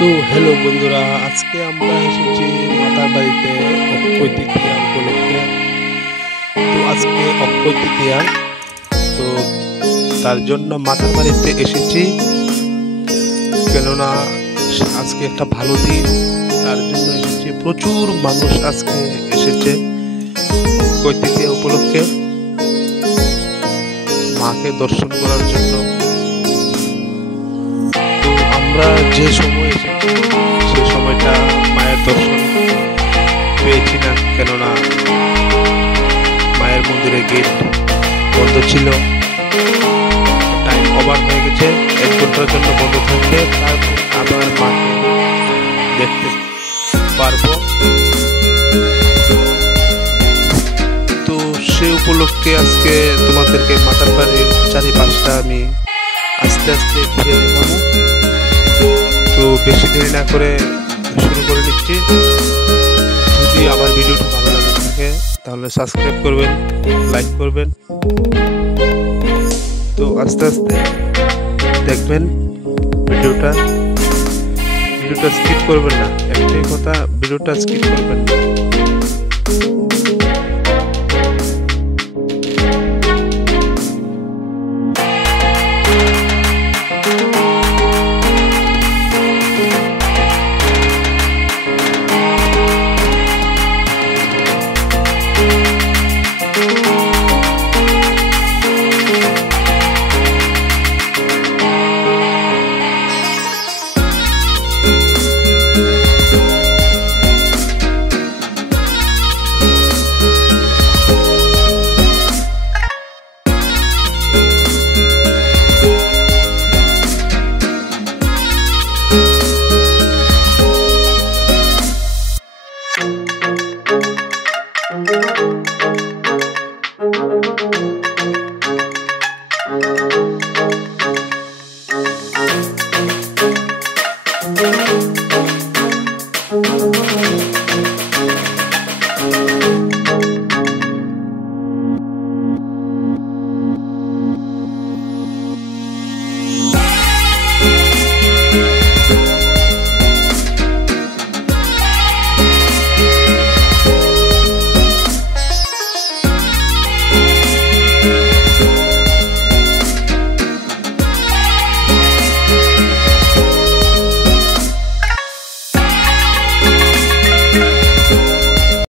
তো হ্যালো বন্ধুরা, আজকে আমরা এসেছি মাতার বাড়িতে অক্ষয় তৃতীয়া উপলক্ষে। তো আজকে অক্ষয় তৃতীয়া, তো তার জন্য মাতার বাড়িতে এসেছি। কেননা আজকে একটা ভালো দিন, তার জন্য এসেছি। প্রচুর মানুষ আজকে এসেছে অক্ষয় তৃতীয়া উপলক্ষে মাকে দর্শন করার জন্য। তো আমরা যে সময় এসেছি সে সময়টা মায়ের দর্শন পেয়েছি না, কেননা মায়ের মন্দিরের গেট বন্ধ ছিল। টাইম ওভার হয়ে গেছে, 1 ঘন্টার জন্য বন্ধ থাকবে, তারপর আবার মাকে দেখতে পারবো। তো সে উপলক্ষে আজকে তোমাদেরকে মাতার বাড়ির চারিপাশটা আমি আস্তে আস্তে ঘুরে দেখাবো। তো বেশি দেরি না করে শুরু করে নিচ্ছি। যদি আমার ভিডিওটা ভালো লাগে থাকে তাহলে সাবস্ক্রাইব করবেন, লাইক করবেন। তো আস্তে আস্তে দেখবেন ভিডিওটা স্কিপ করবেন না। একটাই কথা, ভিডিওটা স্কিপ করবেন না।